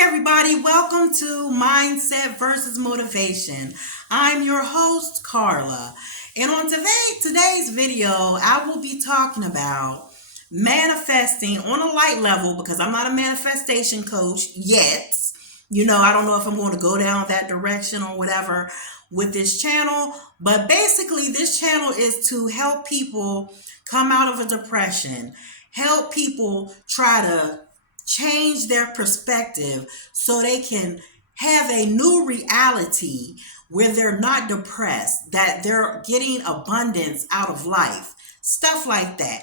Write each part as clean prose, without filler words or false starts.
Hi, everybody. Welcome to Mindset versus Motivation. I'm your host, Carla. And on today's video, I will be talking about manifesting on a light level because I'm not a manifestation coach yet. I don't know if I'm going to go down that direction or whatever with this channel. But basically, this channel is to help people come out of a depression, help people try to change their perspective so they can have a new reality where they're not depressed, that they're getting abundance out of life, stuff like that.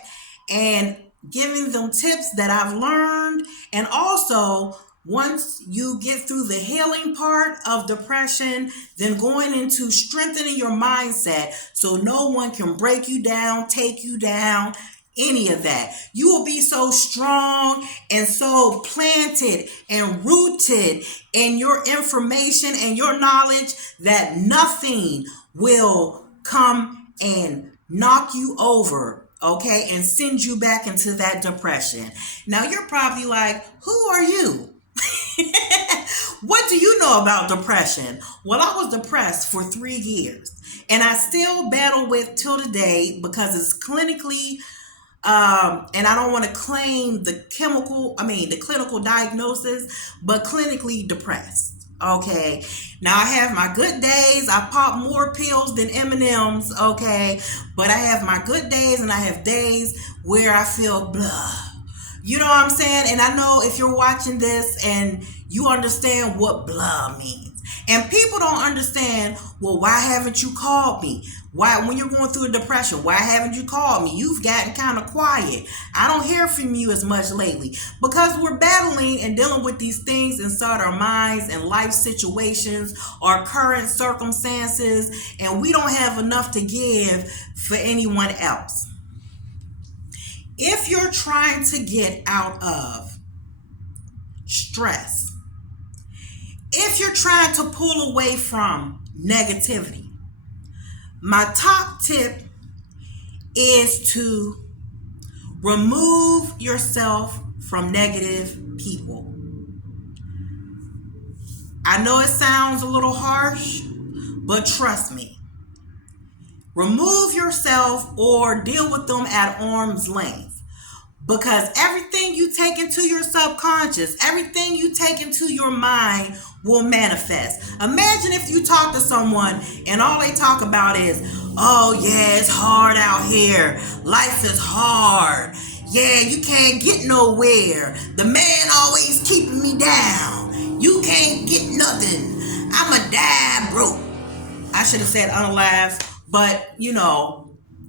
And giving them tips that I've learned. And also, once you get through the healing part of depression, then going into strengthening your mindset so no one can break you down, take you down, any of that. You will be so strong and so planted and rooted in your information and your knowledge that nothing will come and knock you over, okay, and send you back into that depression. Now you're probably like, who are you? What do you know about depression? Well, I was depressed for 3 years and I still battle with till today because it's clinically and I don't want to claim the clinical diagnosis, but clinically depressed. Okay. Now I have my good days. I pop more pills than M&Ms. Okay. But I have my good days and I have days where I feel blah. You know what I'm saying? And I know if you're watching this and you understand what blah means. And people don't understand, well, why haven't you called me? Why, when you're going through a depression, why haven't you called me? You've gotten kind of quiet. I don't hear from you as much lately because we're battling and dealing with these things inside our minds and life situations, our current circumstances, and we don't have enough to give for anyone else. If you're trying to get out of stress, if you're trying to pull away from negativity, my top tip is to remove yourself from negative people. I know it sounds a little harsh, but trust me. Remove yourself or deal with them at arm's length. Because everything you take into your subconscious, everything you take into your mind will manifest. Imagine if you talk to someone and all they talk about is, oh yeah, it's hard out here. Life is hard. Yeah, you can't get nowhere. The man always keeping me down. You can't get nothing. I'ma die broke. I should have said unalive, but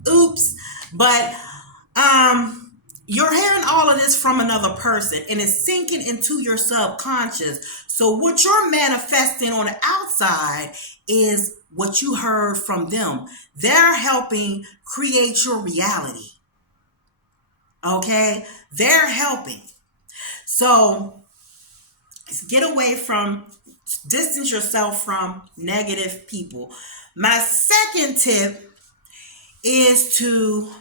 oops. But you're hearing all of this from another person and it's sinking into your subconscious. So what you're manifesting on the outside is what you heard from them. They're helping create your reality. Okay? They're helping. So distance yourself from negative people. My second tip is to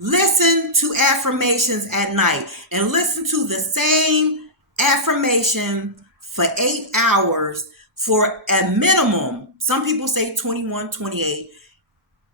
listen to affirmations at night and listen to the same affirmation for 8 hours for a minimum. Some people say 21, 28.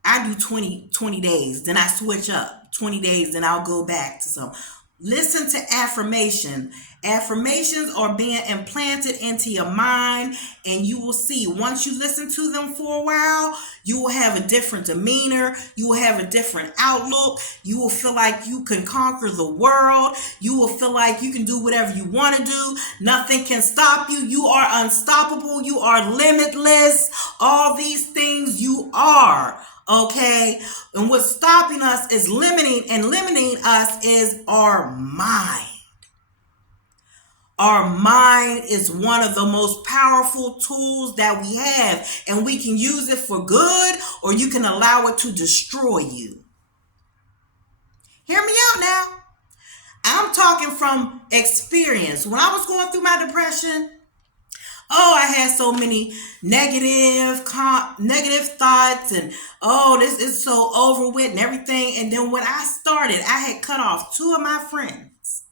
I do 20 days. Then I switch up 20 days. Then I'll go back to some. Listen to affirmation. Affirmations are being implanted into your mind, and you will see once you listen to them for a while, you will have a different demeanor. You will have a different outlook. You will feel like you can conquer the world. You will feel like you can do whatever you want to do. Nothing can stop you. You are unstoppable. You are limitless. All these things you are. Okay, and what's stopping us is limiting us is our mind. Our mind is one of the most powerful tools that we have, and we can use it for good or you can allow it to destroy you. Hear me out now. I'm talking from experience. When I was going through my depression, I had so many negative thoughts and this is so over with and everything. And then when I started, I had cut off 2 of my friends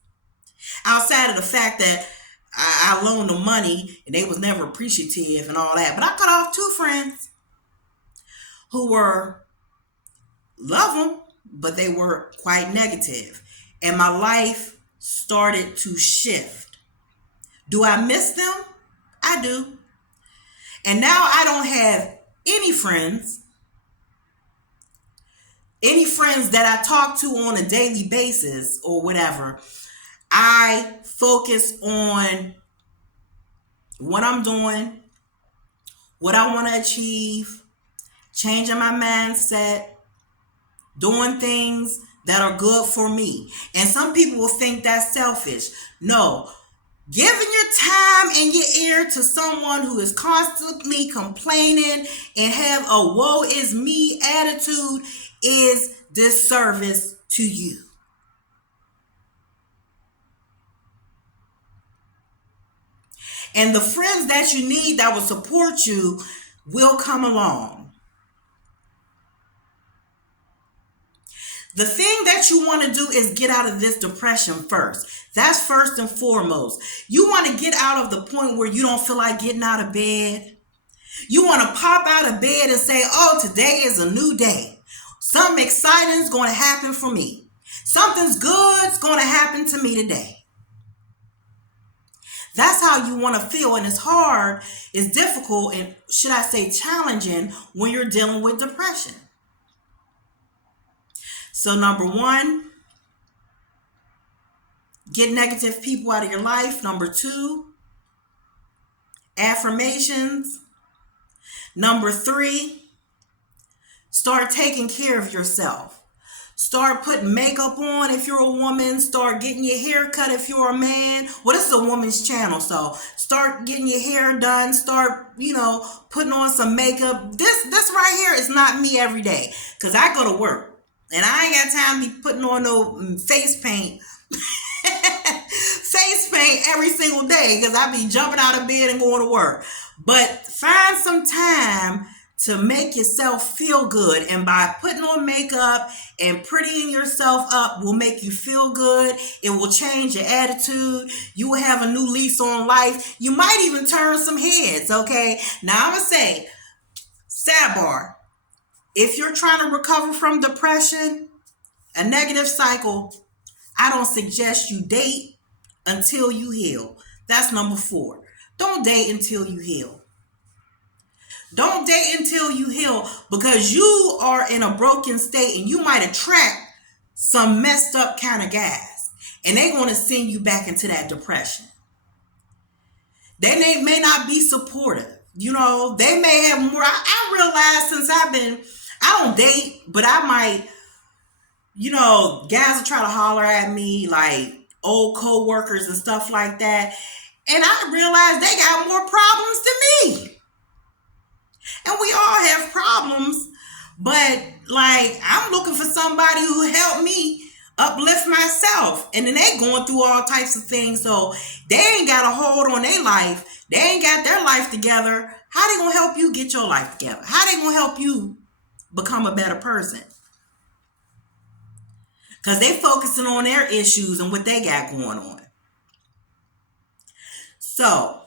outside of the fact that I loaned them money and they was never appreciative and all that. But I cut off two friends who were love them, but they were quite negative. And my life started to shift. Do I miss them? I do. And now I don't have any friends that I talk to on a daily basis or whatever. I focus on what I'm doing, what I want to achieve, changing my mindset, doing things that are good for me. And some people will think that's selfish. No, giving your time and your ear to someone who is constantly complaining and have a woe is me attitude is disservice to you. And the friends that you need that will support you will come along. The thing that you want to do is get out of this depression first. That's first and foremost. You want to get out of the point where you don't feel like getting out of bed. You want to pop out of bed and say, oh, today is a new day. Something exciting is going to happen for me. Something's good is going to happen to me today. That's how you want to feel. And it's hard, it's difficult, and should I say challenging when you're dealing with depression. So number one, get negative people out of your life. Number two, affirmations. Number three, start taking care of yourself. Start putting makeup on if you're a woman. Start getting your hair cut if you're a man. Well, this is a woman's channel, so start getting your hair done. Start, putting on some makeup. This right here is not me every day because I go to work. And I ain't got time to be putting on no face paint. Face paint every single day because I be jumping out of bed and going to work. But find some time to make yourself feel good. And by putting on makeup and prettying yourself up will make you feel good. It will change your attitude. You will have a new lease on life. You might even turn some heads, okay? Now I'm going to say, sidebar. If you're trying to recover from depression, a negative cycle, I don't suggest you date until you heal. That's number 4. Don't date until you heal. Don't date until you heal because you are in a broken state and you might attract some messed up kind of guys and they're going to send you back into that depression. They may not be supportive. They may have more. I realize since I don't date, but I might, guys will try to holler at me like old co-workers and stuff like that. And I realize they got more problems than me. And we all have problems, but I'm looking for somebody who helped me uplift myself. And then they going through all types of things. So they ain't got a hold on their life. They ain't got their life together. How they gonna help you get your life together? How they gonna help you become a better person? Because they focusing on their issues and what they got going on. So,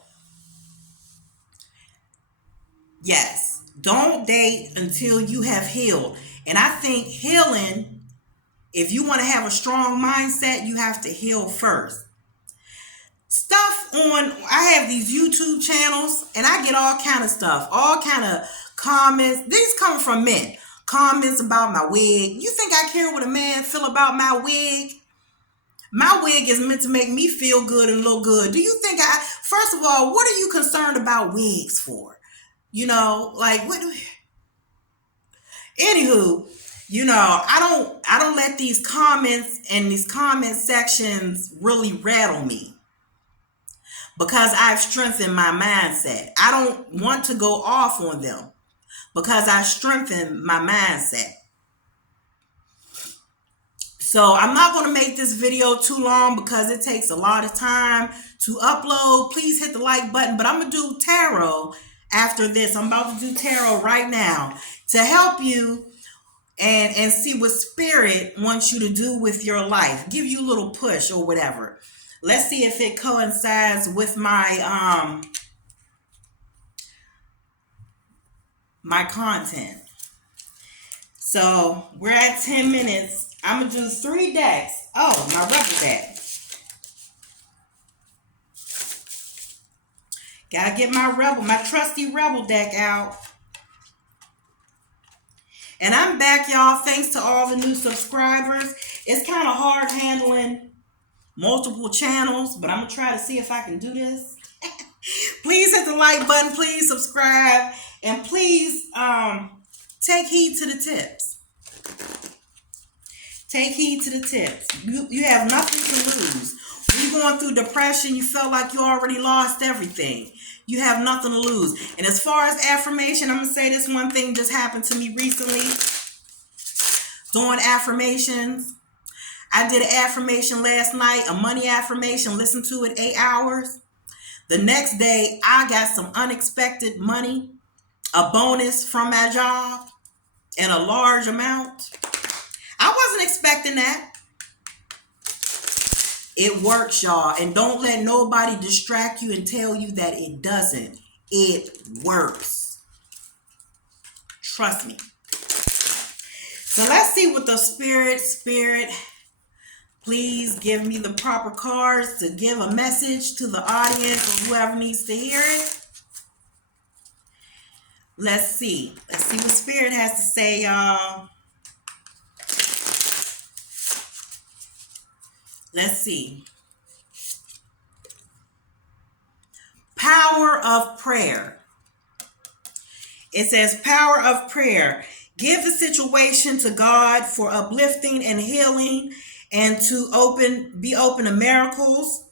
yes, don't date until you have healed. And I think healing, if you want to have a strong mindset, you have to heal first. I have these YouTube channels and I get all kind of stuff, all kind of comments. These come from men. Comments about my wig. You think I care what a man feel about my wig? My wig is meant to make me feel good and look good. Do you think first of all, what are you concerned about wigs for? Anywho, I don't let these comments and these comment sections really rattle me. Because I've strengthened my mindset. I don't want to go off on them because I strengthened my mindset. So I'm not going to make this video too long because it takes a lot of time to upload. Please hit the like button, but I'm going to do tarot after this. I'm about to do tarot right now to help you and see what spirit wants you to do with your life. Give you a little push or whatever. Let's see if it coincides with my content. So we're at 10 minutes. I'm gonna do 3 decks. Oh, my rebel deck. Gotta get my trusty rebel deck out. And I'm back, y'all. Thanks to all the new subscribers. It's kind of hard handling multiple channels, but I'm gonna try to see if I can do this. Please hit the like button, please subscribe, and please take heed to the tips. Take heed to the tips. You have nothing to lose. When you're going through depression, you felt like you already lost everything. You have nothing to lose. And as far as affirmation, I'm going to say this one thing just happened to me recently. Doing affirmations. I did an affirmation last night, a money affirmation, listened to it 8 hours. The next day, I got some unexpected money, a bonus from my job, and a large amount. I wasn't expecting that. It works, y'all. And don't let nobody distract you and tell you that it doesn't. It works. Trust me. So let's see what the spirit, please give me the proper cards to give a message to the audience or whoever needs to hear it. Let's see. Let's see what spirit has to say, y'all. Let's see. Power of prayer. It says power of prayer. Give the situation to God for uplifting and healing and to be open to miracles.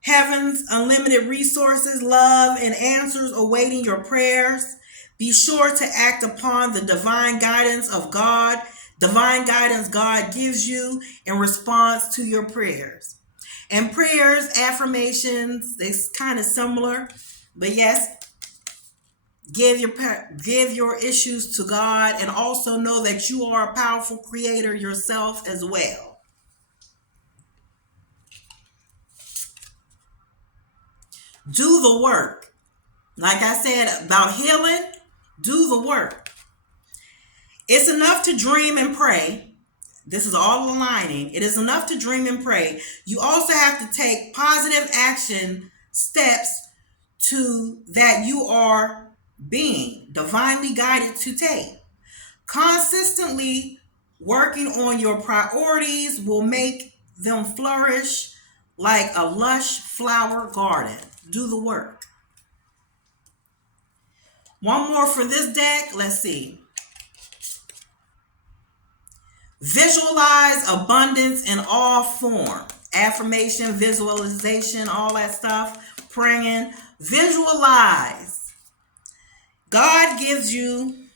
Heaven's unlimited resources, love, and answers awaiting your prayers. Be sure to act upon the divine guidance of God. Divine guidance God gives you in response to your prayers. And prayers, affirmations, it's kind of similar. But yes, give your issues to God and also know that you are a powerful creator yourself as well. Do the work. Like I said about healing, do the work. It's enough to dream and pray. This is all aligning. It is enough to dream and pray. You also have to take positive action steps to that you are being divinely guided to take. Consistently working on your priorities will make them flourish like a lush flower garden. Do the work. One more for this deck. Let's see. Visualize abundance in all forms. Affirmation, visualization, all that stuff. Praying. Visualize. God gives you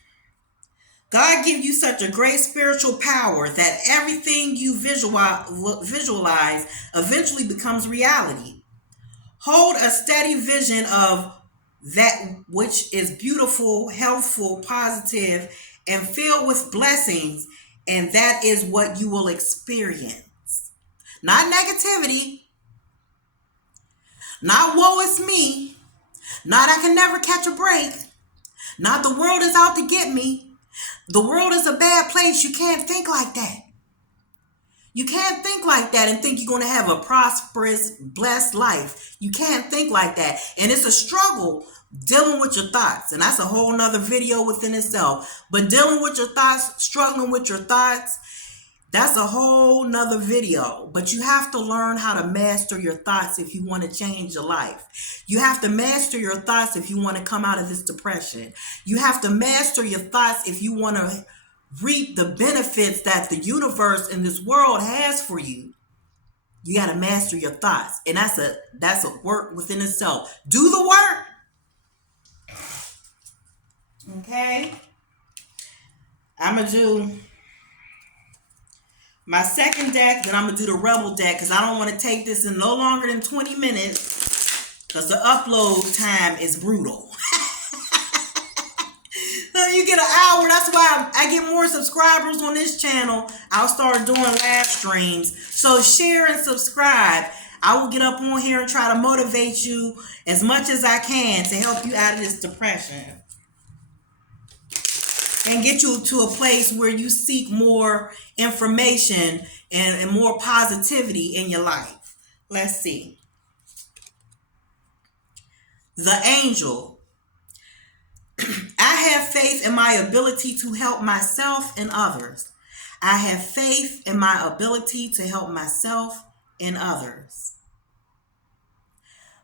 such a great spiritual power that everything you visualize eventually becomes reality. Hold a steady vision of that which is beautiful, helpful, positive, and filled with blessings, and that is what you will experience. Not negativity, not woe is me, not I can never catch a break, not the world is out to get me. The world is a bad place. You can't think like that. You can't think like that and think you're going to have a prosperous, blessed life. You can't think like that. And it's a struggle dealing with your thoughts. And that's a whole nother video within itself. But dealing with your thoughts, struggling with your thoughts, that's a whole nother video. But you have to learn how to master your thoughts if you want to change your life. You have to master your thoughts if you want to come out of this depression. You have to master your thoughts if you want to reap the benefits that the universe and this world has for you. You got to master your thoughts. And that's a work within itself. Do the work. Okay. I'm going to do my second deck, then I'm going to do the Rebel deck because I don't want to take this in no longer than 20 minutes because the upload time is brutal. You get an hour. That's why I get more subscribers on this channel. I'll start doing live streams. So share and subscribe. I will get up on here and try to motivate you as much as I can to help you out of this depression and get you to a place where you seek more information and more positivity in your life. Let's see. The angel. I have faith in my ability to help myself and others. I have faith in my ability to help myself and others.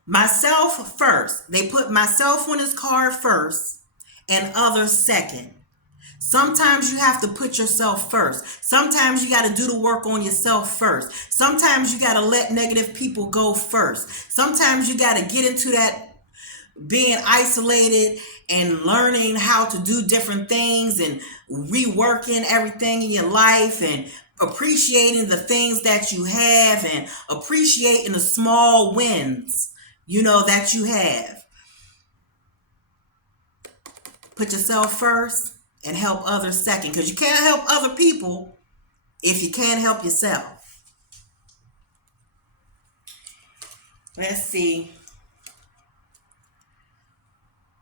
Myself first. They put myself on this card first and others second. Sometimes you have to put yourself first. Sometimes you got to do the work on yourself first. Sometimes you got to let negative people go first. Sometimes you got to get into that being isolated and learning how to do different things and reworking everything in your life and appreciating the things that you have and appreciating the small wins, that you have. Put yourself first and help others second, because you can't help other people if you can't help yourself. Let's see.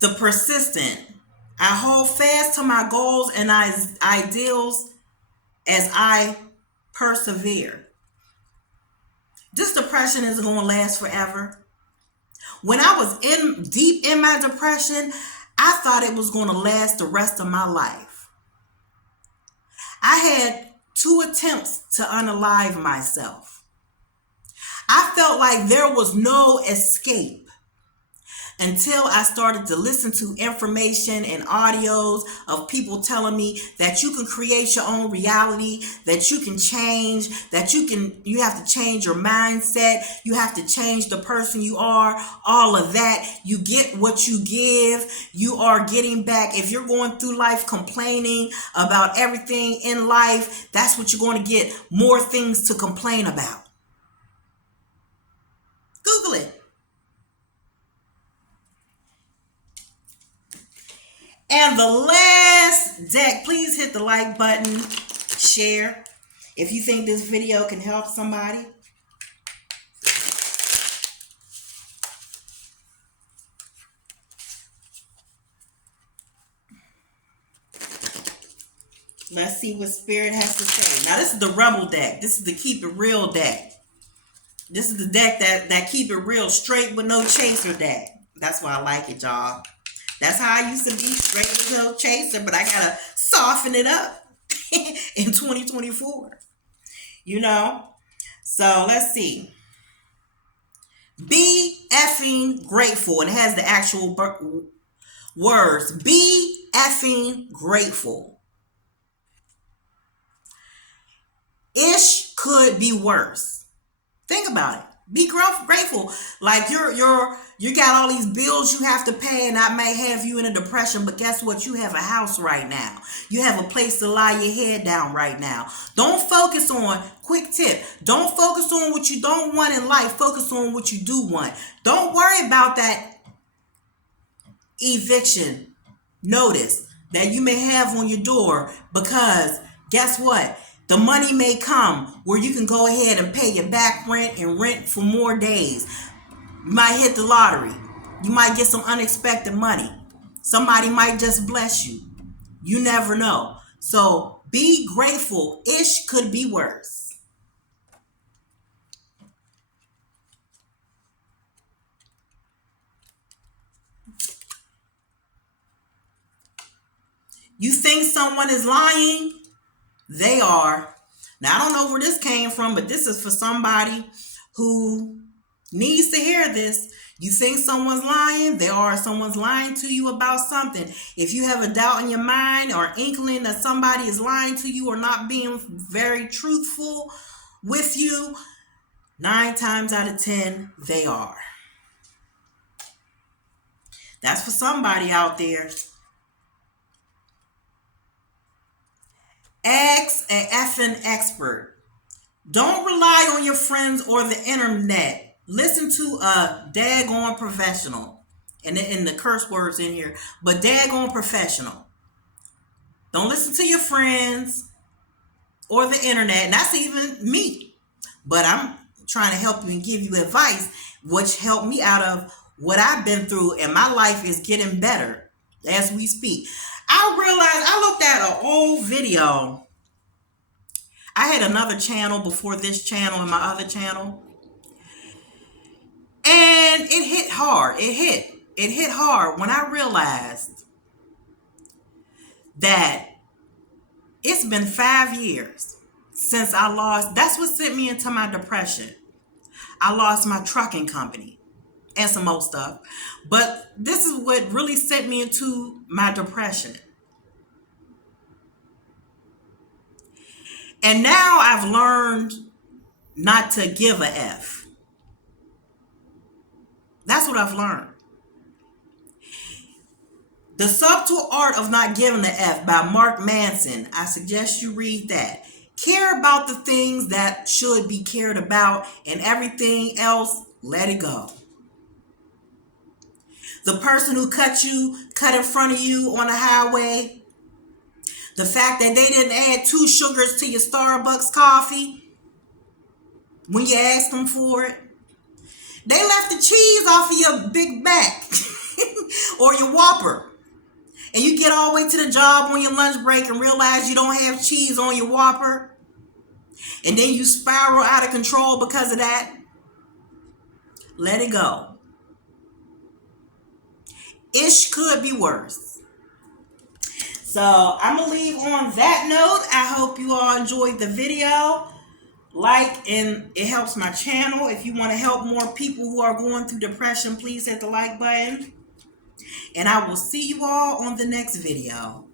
The persistent. I hold fast to my goals and ideals as I persevere. This depression isn't going to last forever. When I was deep in my depression, I thought it was going to last the rest of my life. I had 2 attempts to unalive myself. I felt like there was no escape until I started to listen to information and audios of people telling me that you can create your own reality, that you can change, that you have to change your mindset, you have to change the person you are, all of that. You get what you give. You are getting back. If you're going through life complaining about everything in life, that's what you're going to get, more things to complain about. Google it. And the last deck, please hit the like button, share if you think this video can help somebody. Let's see what Spirit has to say. Now, this is the Rebel deck. This is the Keep It Real deck. This is the deck that keep it real, straight with no chaser deck. That's why I like it, y'all. That's how I used to be, straight with no chaser, but I gotta soften it up in 2024. So let's see. Be effing grateful, and it has the actual words. Be effing grateful. Ish could be worse. Think about it. Be grateful. Like you got all these bills you have to pay, and that may have you in a depression, but guess what? You have a house right now. You have a place to lie your head down right now. Don't focus on, quick tip, don't focus on what you don't want in life. Focus on what you do want. Don't worry about that eviction notice that you may have on your door, because guess what? The money may come where you can go ahead and pay your back rent and rent for more days. You might hit the lottery. You might get some unexpected money. Somebody might just bless you. You never know. So be grateful. Ish could be worse. You think someone is lying? They are. Now, I don't know where this came from, but this is for somebody who needs to hear this. You think someone's lying? Someone's lying to you about something. If you have a doubt in your mind or inkling that somebody is lying to you or not being very truthful with you, 9 times out of 10, they are. That's for somebody out there. Ask an effing expert. Don't rely on your friends or the internet. Listen to a daggone professional. And the curse words in here, but daggone professional. Don't listen to your friends or the internet. And that's even me. But trying to help you and give you advice, which helped me out of what I've been through, and my life is getting better as we speak. I realized I looked at an old video. I had another channel before this channel and my other channel, and it hit hard. It hit hard when I realized that it's been 5 years since I lost. That's what sent me into my depression. I lost my trucking company and some more stuff. But this is what really sent me into my depression. And now I've learned not to give a F. That's what I've learned. The Subtle Art of Not Giving a F by Mark Manson. I suggest you read that. Care about the things that should be cared about, and everything else, let it go. The person who cut in front of you on the highway, the fact that they didn't add 2 sugars to your Starbucks coffee when you asked them for it. They left the cheese off of your Big Mac or your Whopper. And you get all the way to the job on your lunch break and realize you don't have cheese on your Whopper. And then you spiral out of control because of that. Let it go. Ish could be worse. So I'm going to leave on that note. I hope you all enjoyed the video. Like, and it helps my channel. If you want to help more people who are going through depression, please hit the like button. And I will see you all on the next video.